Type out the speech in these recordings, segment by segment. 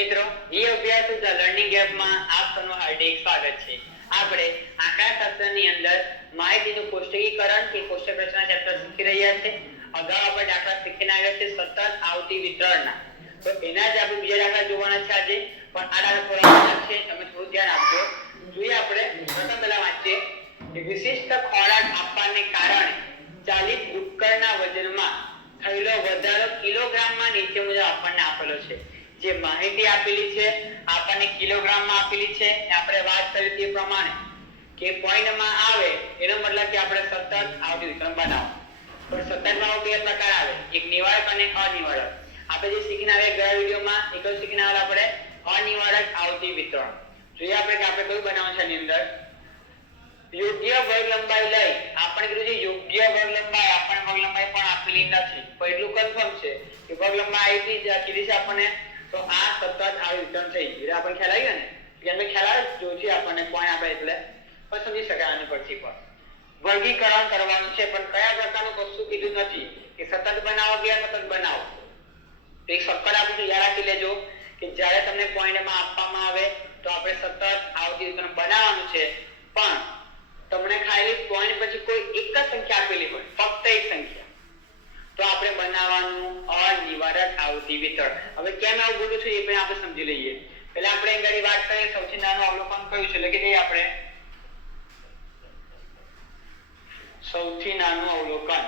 મિત્રો ઈ અભ્યાસ the learning એપમાં આપ સૌનું હાર્દિક સ્વાગત છે। આપણે આંકડાશાસ્ત્રની અંદર માહિતીનું કોષ્ટકીકરણ કે કોષ્ટક રચના ચેપ્ટર શીખી રહ્યા છે। અગાઉ આપણે દાખલા શીખીને આવ્યા છે સતત આવતી વિતરણના, તો એના જ આપણે બીજા દાખલા જોવાના છે આજે, પણ આ દાખલા થોડા અલગ છે, તમે થોડું ધ્યાન આપજો। જોઈએ આપણે પ્રથમ પહેલા વાંચીએ કે વિશિષ્ટ ખોરાક આપવાને કારણે ચાલિત ઉપકરણના વજનમાં થયેલો વધારો કિલોગ્રામમાં નીચે મુજબ આપણને આપેલો છે। જે માહિતી આપેલી છે આપણને કિલોગ્રામમાં આપેલી છે, આપણે વાત કરી તે પ્રમાણે કે પોઈન્ટમાં આવે એનો મતલબ કે આપણે સતત આવતી વિતરણ બનાવો। પણ સતતમાં બે પ્રકાર આવે, એક નિવારક અને અનિવારક। આપણે જે શીખીને આવ્યા ગયા વિડિયોમાં એક જ શીખીને આવ્યા આપણે અનિવારક આવતી વિતરણ। જોઈએ આપણે કે આપણે કયું બનાવવાનું છે એની અંદર યોગ્ય વર્ગ લંબાઈ લઈ આપણે કીધું છે યોગ્ય વર્ગ લંબાઈ, આપણને વર્ગ લંબાઈ પણ આપેલી નથી, પણ એટલું કન્ફર્મ છે કે વર્ગ લંબાઈ આપી કીધી છે આપણને, તો આ સતત આવી વિતરણ થઈ ગયું। આપણે ખ્યાલ આવી ગયો ને કે અમે ખ્યાલ આવે જોથી આપણને પોઈન્ટ આપે એટલે પણ સમજી શકાય આની પરથી પણ વર્ગીકરણ કરવાનું છે, પણ કયા પ્રકારનું કશું કીધું નથી કે સતત બનાવો કે અસતત બનાવો। તો એક શોર્ટકટ આપણે યાદ રાખી લેજો કે જ્યારે તમને પોઈન્ટમાં આપવામાં આવે તો આપણે સતત આવતી વિતરણ બનાવવાનું છે, પણ તમને ખાલી પોઈન્ટ પછી કોઈ એક જ સંખ્યા આપેલી હોય, ફક્ત એક સંખ્યા, તો આપણે બનાવવાનું અનિવારક આવતી વિતરણ। હવે કેમ આવું બોલું છું એ પણ આપણે સમજી લઈએ। પહેલા આપણે આગળ વાત કરીએ સૌથી નાનું અવલોકન કયું છે, લખી દઈએ આપણે સૌથી નાનું અવલોકન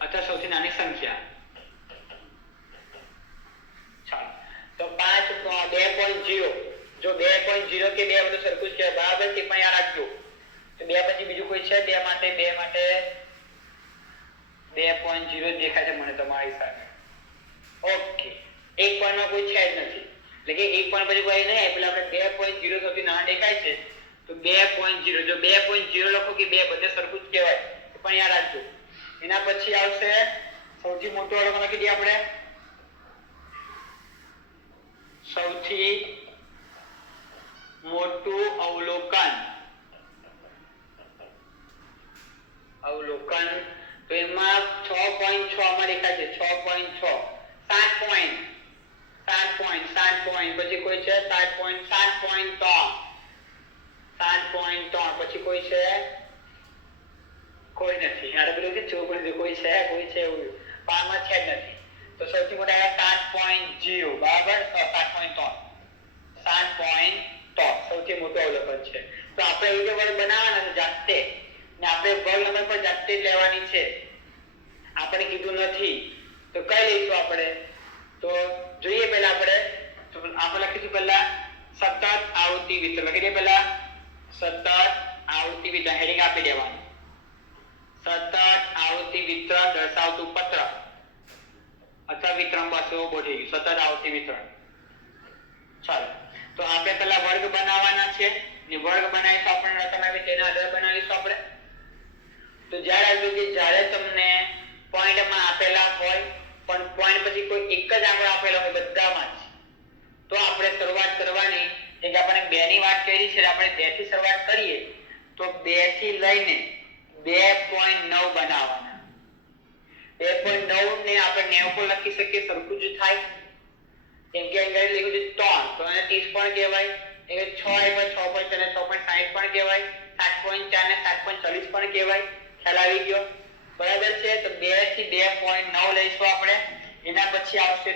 અથવા સૌથી નાની સંખ્યા। ચાલો તો 2.0, જો 2.0 કે 2 બધું સરખું જ છે બરાબર, તે પણ યાદ રાખજો। તો 2 પછી બીજું કોઈ છે 2 માટે 2.0 દેખાય છે મને તમારી સાથે, ઓકે। એક પોઈન્ટમાં કોઈ છે જ નથી, એટલે કે એક પોઈન્ટ પછી કોઈ નહીં, એટલે આપણે 2.0 સૌથી નાના દેખાય છે તો 2.0, જો 2.0 લખો કે 2 બધે સરખું જ કહેવાય, એ પણ યાદ રાખજો। એના પછી આવશે સૌથી મોટું અવલોકન લખી દઈએ આપણે સૌથી મોટું અવલોકન તો એમાં 6.6 માં દેખાય છે 6.6, 7 પોઈન્ટ પછી કોઈ છે 7.3 પછી કોઈ છે કોઈ નથી, યાર પેલું કે ચોકડી કોઈ છે એવું પામાં છે જ નથી, તો સૌથી મોટા 7.0 બરાબર, 7.3 સૌથી મોટું અવલોકન છે। તો આપણે એ જે વર્ગ બનાવવાના છે જાતે, ને આપણે વર્ગ નંબર પર જાતે જ લેવાની છે, આપણે કીધું નથી તો કઈ લઈશું આપણે, તો જોઈએ પહેલા આપણે લખીશું પહેલા સતત આવતી વિતરણ, લખી દઈએ પહેલા સતત આવતી વિતરણ, હેડિંગ આપી દેવાનું સતત આવતી વિતરણ દર્શાવતું પત્ર અથવા વિતરણ પાસે બોલી ગયું સતત આવતી વિતરણ। ચાલો તો આપણે પહેલા વર્ગ બનાવવાના છે, ને વર્ગ બનાવીશું આપણે તમે તેના આધારે બનાવીશું આપણે। તો જ્યારે આવ્યું કે જ્યારે તમને પોઈન્ટમાં આપેલા હોય પણ પોઈન્ટ પછી કોઈ એક જ આંકડો આપેલો હોય બધામાં જ, તો આપણે શરૂઆત કરવાની કે આપણે 2 ની વાત કરી છે, આપણે 2 થી શરૂઆત કરીએ તો 2 થી લઈને 2.9 બનાવવાના। 2.9 ને આપણે 90 પર લખી શકીએ, સરખું જ થાય, કેમ કે અહીં લખ્યું છે 3 તો એને 30 પણ કહેવાય, એ 6 એટલે 6 પણ 6.60 પણ કહેવાય, 7.4 ને 7.40 પણ કહેવાય, ખ્યાલ આવી ગયો બરાબર છે। તો 2 થી 2.9 લઈશું આપણે, એના પછી આવશે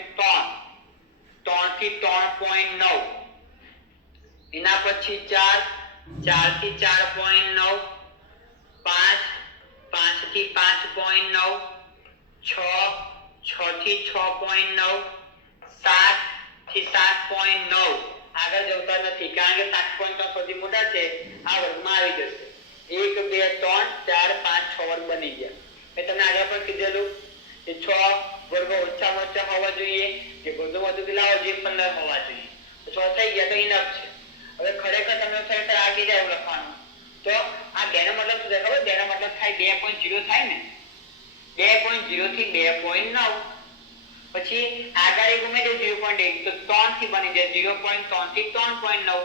3 થી 3.9, એના પછી 4 થી 4.9, 5 થી 5.9, 6 થી 6.9, 7 થી 7.9, આગળ જતા નથી કારણ કે 7.9 સૌથી મોટા છે, આ વર્ગમાં આવી જશે। 1 2 3 4 5 6 વર્ગ બની ગયા। મેં તમને આગળ પણ કીધેલું કે 6 વર્ગો ઓછામાં ઓછા હોવા જોઈએ, કે વધુમાં વધુ કેટલા હોવા જોઈએ 15 હોવા જોઈએ, તો 6 થઈ ગયા તો ઇનફ છે। હવે ખરેખર તમે ખરેખર આ કીધા એવું લખવાનું, તો આ 2 નો મતલબ શું થાય ખબર, 2 નો મતલબ થાય 2.0 થાય ને, 2.0 થી 2.9 પછી આગળ એક ઉમેરો 0.1 તો 3 થી બની જાય 0.3 થી 3.9,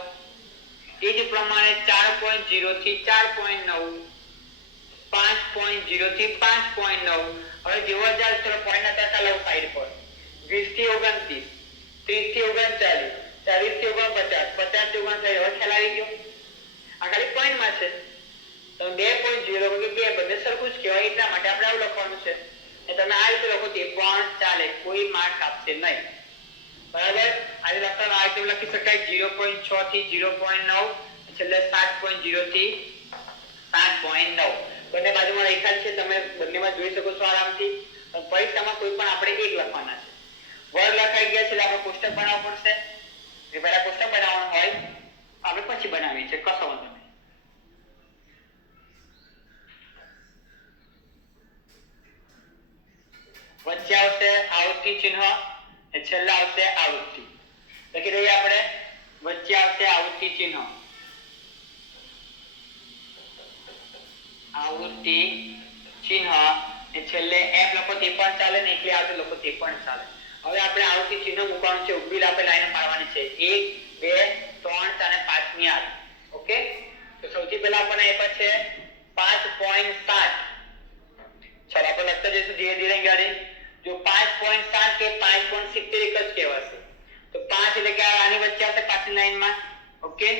એ જ પ્રમાણે 4.0 થી 4.9, 5.0 થી 5.9। હવે જેવો જ ચલો પોઈન્ટ હતા ચાલો સાઈડ પર 20 કહેવાય એટલા માટે આપણે આવું લખવાનું છે. એ તમે આ રીતે લખો તે પણ ચાલે, કોઈ માર્ક આપશે નહીં. બરાબર. આજે લખવાનું આ રીતે લખી શકાય 0.6 થી 0.9 છેલ્લે 7.0 થી 7.9 બંને બાજુમાં રેખા છે, તમે બંનેમાં જોઈ શકો છો આરામથી. પરીક્ષામાં કોઈ પણ આપણે એક લખવાના છે. વર્ગ લખાઈ ગયા છે એટલે આપણે કોષ્ટક બનાવવું પડશે. એ પહેલા કોષ્ટક બનાવવાનું હોય આપણે પછી બનાવીએ છીએ, કશો વાંધો નહીં. વચ્ચે આવશે આવૃત્તિ ચિહ્ન, એ છેલ્લે આવશે આવૃત્તિ. લખી દઈએ આપણે. વચ્ચે આવશે આવૃત્તિ ચિહ્ન, આવૃત્તિ ચિહ્ન, એ છેલ્લે f લખો તે પણ ચાલે ને એકલી આવૃત્તિ લખો તે પણ ચાલે. હવે આપણે આવૃત્તિ ચિહ્ન મૂકવાનું છે. ઉભી આપણે લાઈન પાડવાની છે 1 2 3 4 અને 5 ની આર. ઓકે. તો સૌથી પહેલા આપણને આપ્યા છે 5.7. ચાલો આપણે લખતા જઈશું ધીરે ધીરે ગાડી. જો 5.7 કે 5.70 એક જ કહેવાશે. તો 5 એટલે કે આની વચ્ચે આવશે પાછલી લાઈનમાં. ઓકે.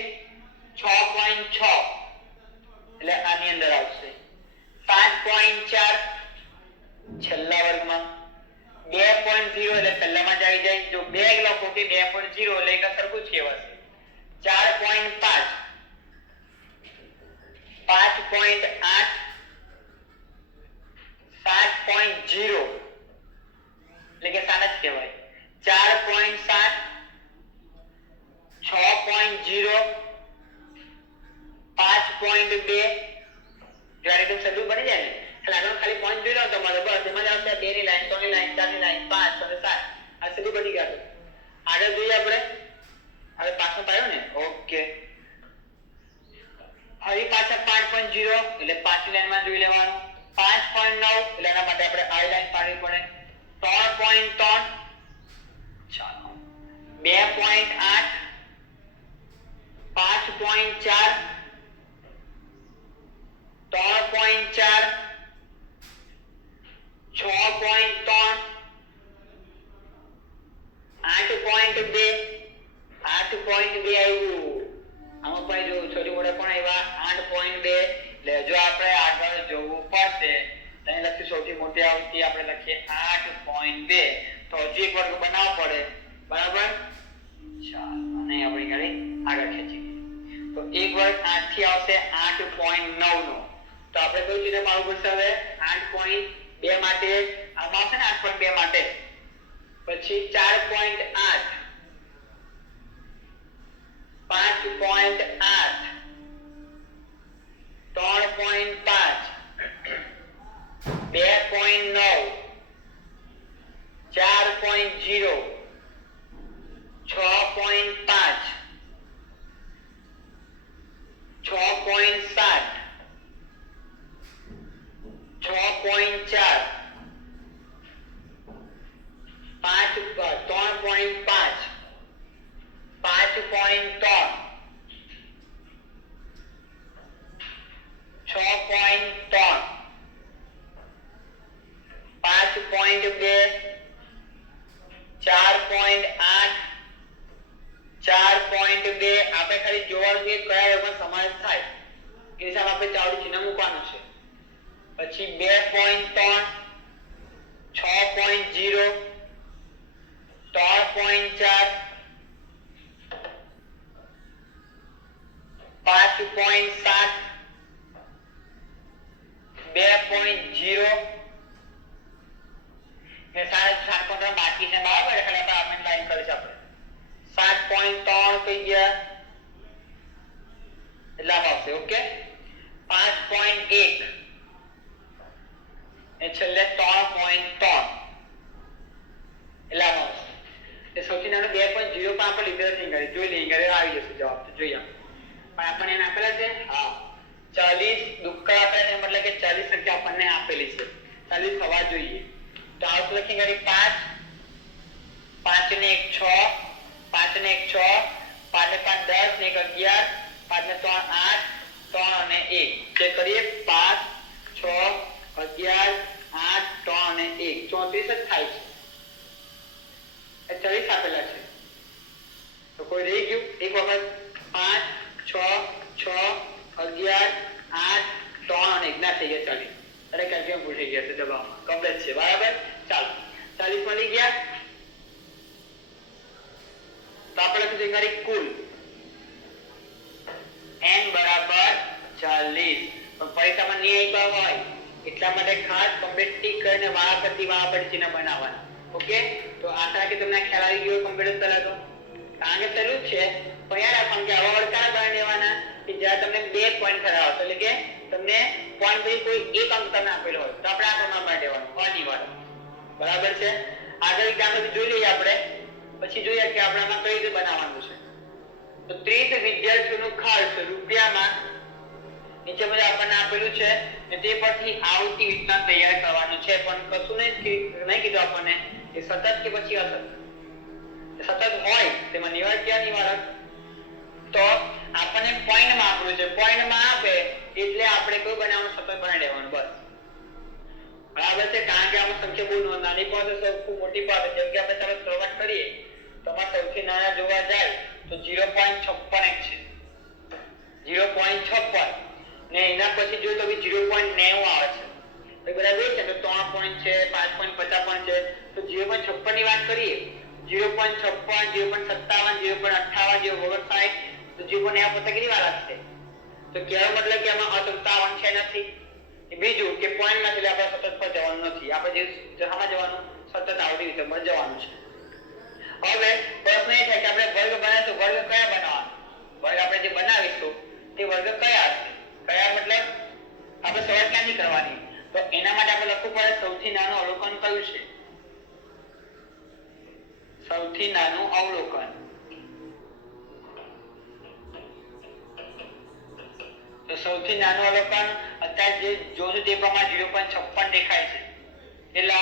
6.6 એટલે આની અંદર આવશે. 7.4 છેલ્લા વર્ગમાં. 2.0 એટલે પહેલામાં જ આવી જાય. જો 2 લખો કે 2.0 એટલે એક સરખું જ કહેવાશે. 4.5 5.8 7.0 એટલે કે સાના જ કહેવાય. 4.7 6.0 5.2 જ્યારે તમે સદુ બની જાય ને એટલે આગળ ખાલી પોઈન્ટ જોઈ લો તમારે, બસ એમાં જ આવશે 2 ની લાઈન 3 ની લાઈન 4 ની લાઈન 5 અને 7 આ સદુ બની ગયા. આગળ જોઈએ આપણે. હવે પાછો પાડ્યો ને. ઓકે. હવે પાછા 5.0 એટલે પાછલી લાઈનમાં જોઈ લેવાનું. 5.9 એટલે એના માટે આપણે આ લાઈન પાડવી પડે. 3.3 ચાલો 2.8 5.4 3.4 6.3 8.2 8.2 આવ્યું. આમાં પણ જો છોટી મોટા પણ આવ્યા 8.2 એટલે જો આપણે આગળ જોવું પડશે. અહીં લખી સૌથી મોટી આવૃત્તિ આપણે લખીએ 8.2. તો હજી એક વર્ગ બનાવવો પડે. બરાબર. ચાલો અને આપણે ગાડી આગળ ખેંચી. તો એક વર્ગ 8 થી આવશે 8.9 નો. તો આપણે કયું ચિહ્ન પાડવું પડશે હવે 8.2 માટે. આમાં આવશે ને 8.2 માટે. પછી 4.8 5.8 3.5 2.9 4.0 6.5 6.7 6.4 3.5 5.3 6.3 5.2 4.8 4.2 આપણે ખાલી જોવાનું છે કયા વર્ગમાં સમાવેશ થાય એ હિસાબ આપણે ચાવડી ચિહ્ન મૂકવાનું છે. પછી 2.3 6.0 3.4 5.7 2.0 ને 7.3 બાકી છે. બરાબર. એટલે આપણે આપણી લાઈન કરીશું આપણે 7.3 થઈ ગયા એટલે આવશે. ઓકે. 5.1 એ છેલ્લે 3.3 એટલે આવશે. એ સૌથી નાનો 2.0 પણ આપણે લીધેલ છે. જોઈ લઈએ ઘરે આવી જશે જવાબ. તો જોઈએ પણ આપણને એને આપેલા છે. હા 40 દુક્કડ આપણે મતલબ કે 40 સંખ્યા આપણને આપેલી છે. 40 થવા જોઈએ. તો આવશે લખી ઘરે 5 5 ને 1 6 5 ને 1 6 5 ને 5 10 ને 1 11 5 ને 3 8 3 અને 1 ચેક કરીએ 5 6 11 8 3 અને 1 34 જ થાય છે. એ 40 આપેલા છે. તો કોઈ રહી ગયું એક વખત 5 6 6 11 8 3 અને 1 ના થઈ ગયા 40. અને કેલ્ક્યુલમ ભૂલી ગયા છે દબાવવામાં કમ્પ્લીટ છે બરાબર ચાલો 40 મળી ગયા તો આપણે લખીશું ગાડી કુલ n બરાબર 40 પણ પરીક્ષામાં નહીં આપ્યા હોય એટલા માટે ખાસ કમ્પ્લીટ ટીક કરીને વારાફરતી ચિહ્ન બનાવવાના ઓકે તો આશા કે તમને ખ્યાલ આવી ગયો કમ્પ્લીટ પહેલા તો કારણ કે સહેલું જ છે પણ યાદ રાખવાનું કે આવા વર્તારા બનાવી દેવાના કે જ્યાં તમને 2 પોઈન્ટ ખરાબ આવશે એટલે કે તમને પોઈન્ટ પછી કોઈ એક અંક તમને આપેલો હોય તો આપણે આ પ્રમાણે બનાવી દેવાનું અનિવાર્ય બરાબર છે આગળ એક્ઝામ્પલ જોઈ લઈએ આપણે પછી જોઈએ કે આપણે આમાં કઈ રીતે બનાવવાનું છે તો 30 વિદ્યાર્થીઓનું ખર્ચ રૂપિયામાં નીચે બધું આપણને આપેલું છે ને તે પરથી આવતી વિતરણ તૈયાર કરવાનું છે પણ કશું નહીં કીધું આપણને કે સતત કે પછી અસતત સતત હોય તેમાં નિવારક ક્યાં નિવારક તો આપણને પોઈન્ટ માં આપેલું છે પોઈન્ટ માં આપે એટલે આપણે કોઈ બનાવવાનું સતત બનાવી દેવાનું બસ બરાબર છે કારણ કે આમાં સંખ્યા બહુ નાની પાસે સૌથી મોટી પાસે જેમ કે આપણે તરત શરૂઆત કરીએ તો આમાં સૌથી નાના જોવા જાય તો 0.56 છે 0.56 ને એના પછી જો તો 0.90 આવે છે તો બરાબર છે તો 3 પોઈન્ટ છે 5.50 પોઈન્ટ છે તો 0.56 ની વાત કરીએ 0.56 0.57 0.58 0.59 તો 0.90 પતા કેટલી વાર લાગશે તો કહેવાનો મતલબ કે આમાં અસંતાવન છે નથી બીજું કે પોઈન્ટ માં એટલે આપણે સતત પર જવાનું નથી આપણે જે જહામાં જવાનું સતત આવડી રીતે પર જવાનું છે હવે પ્રશ્ન એ થાય કે આપણે વર્ગ બનાવીશું વર્ગ કયા બનાવવાનો વર્ગ આપણે જે બનાવીશું તે વર્ગ કયા હશે કયા મતલબ આપણે શરૂઆત ક્યાંથી કરવાની તો એના માટે આપણે લખવું પડે સૌથી નાનું અવલોકન કયું છે સૌથી નાનું અવલોકન તો સૌથી નાનું અવલોકન અત્યારે જે જોયું તે પ્રમાણે 0.56 દેખાય છે એટલે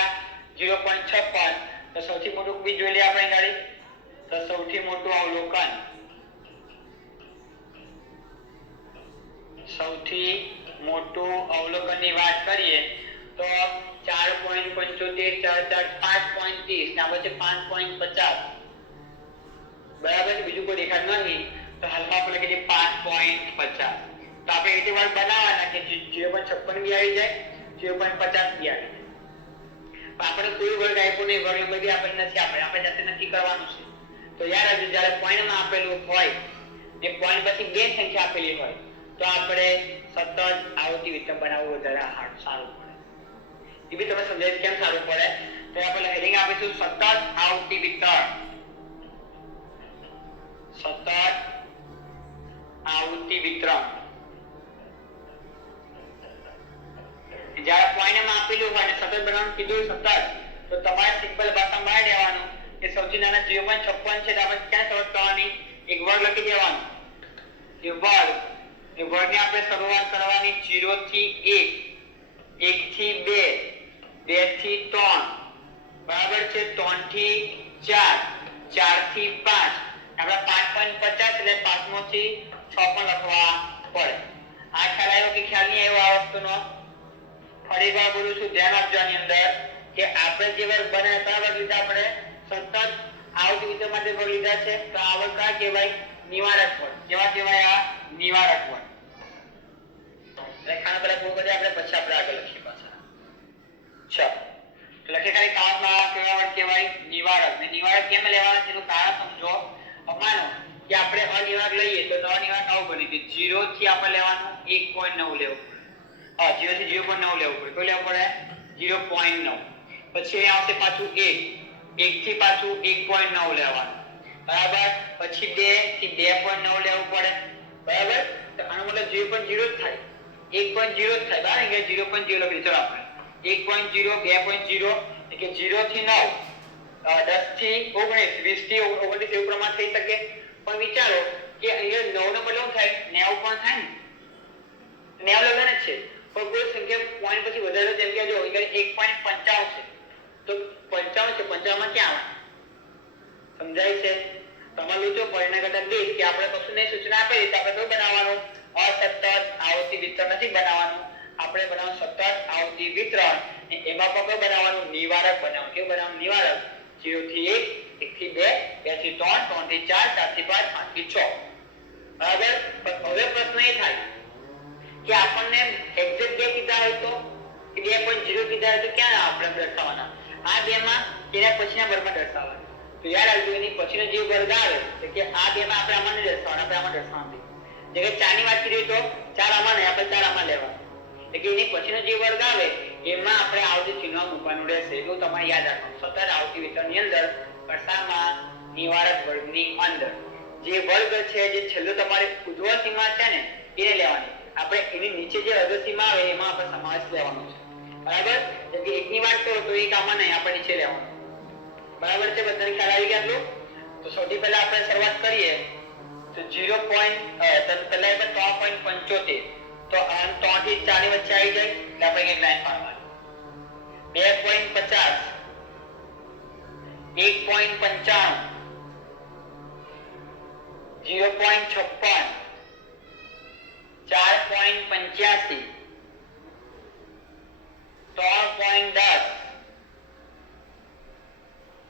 0.56 તો સૌથી મોટું બી જોઈ લઈએ આપણે ગાડી તો સૌથી મોટું અવલોકન સૌથી મોટું અવલોકનની વાત કરીએ તો 4.75 4 4 5.30 ના પછી 5.50 બરાબર છે બીજું કોઈ દેખાતું નથી તો હાલમાં આપણે લખીએ 5.50 તો આપણે એ વર્ગ બનાવવાના કે 0.56 બી આવી જાય 0.50 બી આવી જાય આપણે કોઈ વર્ગ આપ્યો નહીં વર્ગ બધી આપણને નથી આપણે જાતે નક્કી કરવાનું છે તો યાર જ્યારે પોઈન્ટમાં આપેલું હોય ને પોઈન્ટ પછી બે સંખ્યા આપેલી હોય તો આપણે સતત આવતી વિતરણ બનાવવું વધારે સારું પડે એ બી તમે સમજાય કેમ સારું પડે તો આપણે હેડિંગ આપીશું સતત આવતી વિતરણ સતત આવતી વિતરણ જ્યારે પોઈન્ટમાં આપેલું હોય અને સતત બનાવવાનું કીધું સતત તો તમારે સિમ્પલ ભાષામાં મારી દેવાનું કે સૌથી નાના 0.56 છે તો આપણે ક્યાં શરૂઆત કરવાની એક વર્ગ લખી દેવાનું એ વર્ગની આપણે શરૂઆત કરવાની 0 થી 1 1 થી 2 2 થી 3 બરાબર છે 3 થી 4 4 થી 5 આપણે 5.50 એટલે 5મો થી 6 પણ લખવા પડે આ ખ્યાલ આવ્યો કે ખ્યાલ નહીં આવ્યો આ વસ્તુનો ફરી વાર બોલું છું ધ્યાન આપજો આની અંદર કે આપણે જે વર્ગ બનાવ્યા હતા વર્ગ લીધા આપણે સતત આવતી વિતરણ માટે વર્ગ લીધા છે તો આ વર્ગ કા કહેવાય નિવારક વર્ગ કેવા કહેવાય આ નિવારક વર્ગ રેખાના પેલા પૂરું કરી આપણે પછી આપણે આગળ લખીએ પાછા ચાલો લખે ખાલી કામમાં કેવા વર્ગ કહેવાય નિવારક ને નિવારક કેમ લેવાના તેનું કારણ સમજો માનો કે આપણે અનિવારક લઈએ તો અનિવારક આવું બને કે 0 થી આપણે લેવાનું 1.9 લેવું 0 થી 0.9 લેવું પડે તો લેવું પડે 0.9 પછી આવશે પાછું 1 થી પાછું 1.9 લેવાનું બરાબર પછી 2 થી 2.9 લેવું પડે બરાબર તો આનો મતલબ 0.0 જ થાય 1.0 જ થાય બરાબર કે 0.0 લખી ચલો આપણે 1.0 2.0 એટલે 0 થી 9 10 થી 19 20 થી 29 એવું પ્રમાણ થઈ શકે પણ વિચારો કે અહીંયા 9 નો મતલબ થાય 90 પણ થાય ને 90 લગન જ છે પણ કોઈ સંખ્યા પોઈન્ટ પછી વધારે જેમ કે જો અહીંયા 1.55 છે તો 55 છે 55 માં ક્યાં આવે સમજાય છે તમારું જો પરિણામ કરતા બે કે આપણે કશું નહીં સૂચના આપે તો આપણે કયું બનાવવાનું અસતત આવતી વિતરણ નથી બનાવવાનું આપણે બનાવવાનું સતત આવતી વિતરણ ને એમાં પણ કયું બનાવવાનું નિવારક બનાવવાનું કેવું બનાવવાનું નિવારક 0 થી 1 1 થી 2 2 થી 3 3 થી 4 4 થી 5 5 થી 6 બરાબર હવે પ્રશ્ન એ થાય કે આપણને એક્ઝેક્ટ બે કીધા હોય તો કે 2.0 કીધા તો ક્યાં આપણે દર્શાવવાના આ બેમાં તેના પછીના વર્ગમાં દર્શાવવાના તો યાદ રાખજો એની પછીનો જે વર્ગ આવે તો કે આ બેમાં આપણે આમાં નહીં દર્શાવવાના આપણે આમાં દર્શાવવાનું જે કે 4 ની વાત કરીએ તો 4 આમાં નહીં આપણે 4 આમાં લેવા એટલે કે એની પછીનો જે વર્ગ આવે એમાં આપણે આવતી ચિહ્ન મૂકવાનું રહેશે એટલું તમારે યાદ રાખવાનું સતત આવતી વિતરણની અંદર કસામાં નિવારક વર્ગની અંદર જે વર્ગ છે જે છેલ્લો તમારે ઉજ્જવળ સીમા છે ને એને લેવાની આપણે એની નીચે જે અર્ધ સીમા આવે એમાં આપણે સમાવેશ લેવાનો છે બરાબર જેમ કે એકની વાત કરો તો એક આમાં નહીં આપણે નીચે લેવાનું બરાબર છે બધાને ખ્યાલ આવી ગયા આટલું તો સૌથી પહેલા આપણે શરૂઆત કરીએ તો 0. પહેલા આપણે 3.75 તો 3 થી 4 ની વચ્ચે આવી જાય એટલે આપણે એક લાઈન પાડવાની 2.50 1.95 0.56 4.85 3.10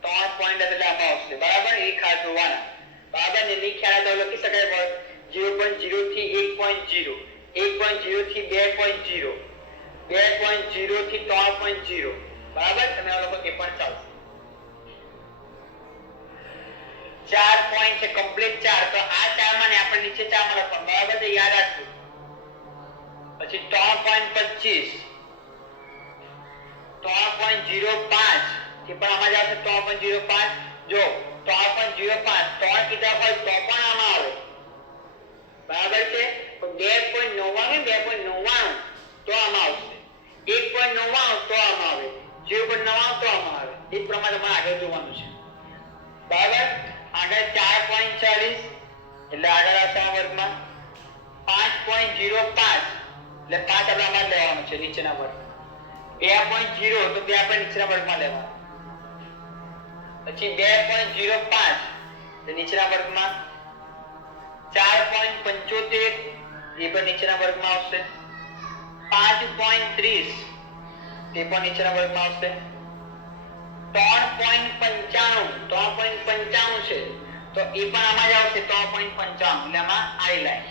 3 એટલે આમાં આવશે બરાબર એ ખાસ જોવાના બરાબર ને ખ્યાલ તો લખી શકાય હોય 0.0 થી 1.0 1.0 થી 2.0 2.0 થી 3.0 બરાબર તમે આ લોકો એ પણ ચાલશે 4 પોઈન્ટ છે કમ્પ્લીટ 4 તો આ 4 માં ને આપણે નીચે 4 માં લખવાનું બરાબર છે યાદ રાખજો પછી 3.25 3.05 કે પણ આમાં જ આવશે 3.05 જો 3.05 3 કીધા હોય તો પણ આમાં આવે બરાબર છે તો 2.99 2.99 તો આમાં આવશે 1.99 તો આમાં આવે 0.99 તો આમાં આવે એ પ્રમાણે તમારે આગળ જોવાનું છે બરાબર આગળ 4.40 એટલે આગળ આવશે આ વર્ગમાં 5.05 એટલે 5 આપણે આમાં લેવાનું છે નીચેના વર્ગમાં 2.0 તો 2 આપણે નીચેના વર્ગમાં લેવાનું પછી 2.05 એટલે નીચેના વર્ગમાં 4.75 એ પણ નીચેના વર્ગમાં આવશે 5.30 તે પણ નીચેના વર્ગમાં આવશે 3.95 છે તો એ પણ આમાં જ આવશે 3.95 એટલે આમાં આઈ લાઈન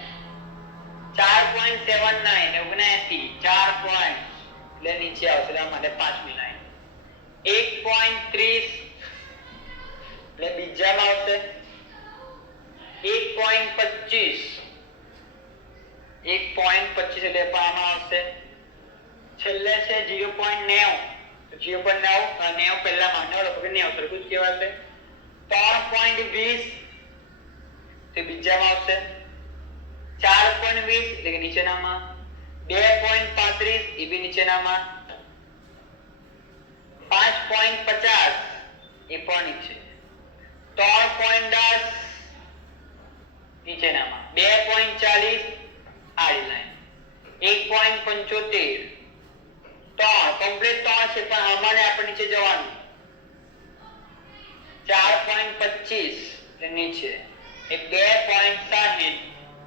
4.79 4 પોઈન્ટ એટલે નીચે આવશે એટલે માટે પાંચમી લાઈન 1.30 એટલે બીજામાં આવશે 1.25 એટલે પણ આમાં આવશે છેલ્લે છે 0.90 તો 0.90 પહેલામાં 9 લખો કે 90 સરખું જ કહેવાશે 3.20 તે બીજામાં આવશે 4.20 એટલે કે નીચેનામાં 2.35 એ બી નીચેનામાં 5.50 એ પણ નીચે 3.10 નીચેનામાં 2.40 આડી લાઈન 1.75 કમ્પ્લીટ 3 છે પણ આમાંને આપણે નીચે જવાનું 4.25 એટલે નીચે એ 2.60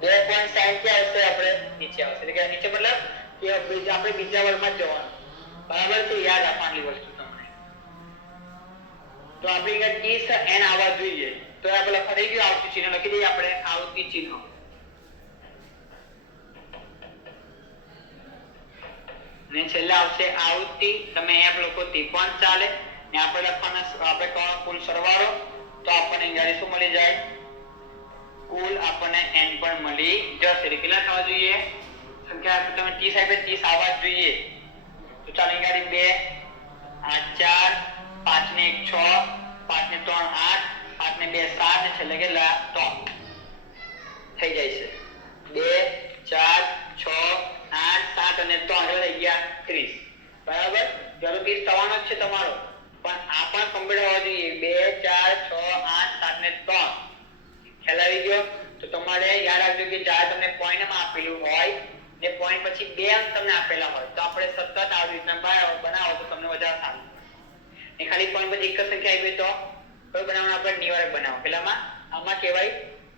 2.60 આવશે આપણે નીચે આવશે એટલે કે નીચે મતલબ કે આપણે બીજા વર્ગમાં જવાનું બરાબર છે યાદ રાખવાની વસ્તુ તમને તો આપણે અહીંયા 30 n આવવા જોઈએ તો આપણે લખી દઈએ આવતી ચિહ્ન લખી દઈએ આપણે આવતી ચિહ્ન ને છેલ્લે આવશે આવતી તમે એપ લખો તે પણ ચાલે ને આપણે લખવાના આપણે કુલ સરવાળો તો આપણને અહીંયા શું મળી જાય કુલ આપણને n પણ મળી જશે એટલે કેટલા થવા જોઈએ સંખ્યા તમે 30 આપે 30 આવવા જોઈએ તો ચાલો અહીંયા 2 8 4 5 ને 1 6 5 ને 3 8 5 ને 2 7 ને છેલ્લે કેટલા 3 થઈ જાય છે 2 4 6 8 7 અને 3 થઈ ગયા 30 બરાબર ચાલો 30 થવાનો જ છે તમારો પણ આ પણ કમ્પ્લીટ હોવા જોઈએ 2 4 6 8 7 ને 3 ખ્યાલ આવી ગયો તો તમારે યાદ રાખજો કે જ્યારે તમને પોઈન્ટ માં આપેલું હોય ને પોઈન્ટ પછી 2 અંક તમને આપેલા હોય તો આપણે સતત આવી રીતના બનાવો તો તમને વધારે સારું ને ખાલી પોઈન્ટ પછી એક જ સંખ્યા આવી તો કોઈ બનાવવાનું આપણે નિવારક બનાવો પેલામાં આમાં કહેવાય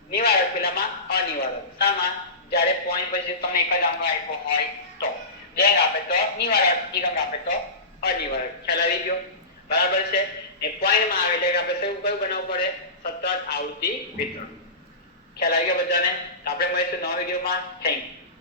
નિવારક પેલામાં અનિવારક સામાં જ્યારે પોઈન્ટ પછી તમને એક જ અંક આપ્યો હોય તો બે આપે તો નિવારક એક અંક આપે તો અનિવારક ખ્યાલ આવી ગયો બરાબર છે એ પોઈન્ટ માં આવે એટલે આપણે શું કયું બનાવવું પડે સતત આવતી વિતરણ ખ્યાલ આવી ગયો બધાને આપણે મળીશું નવા વિડિયોમાં થેન્ક યુ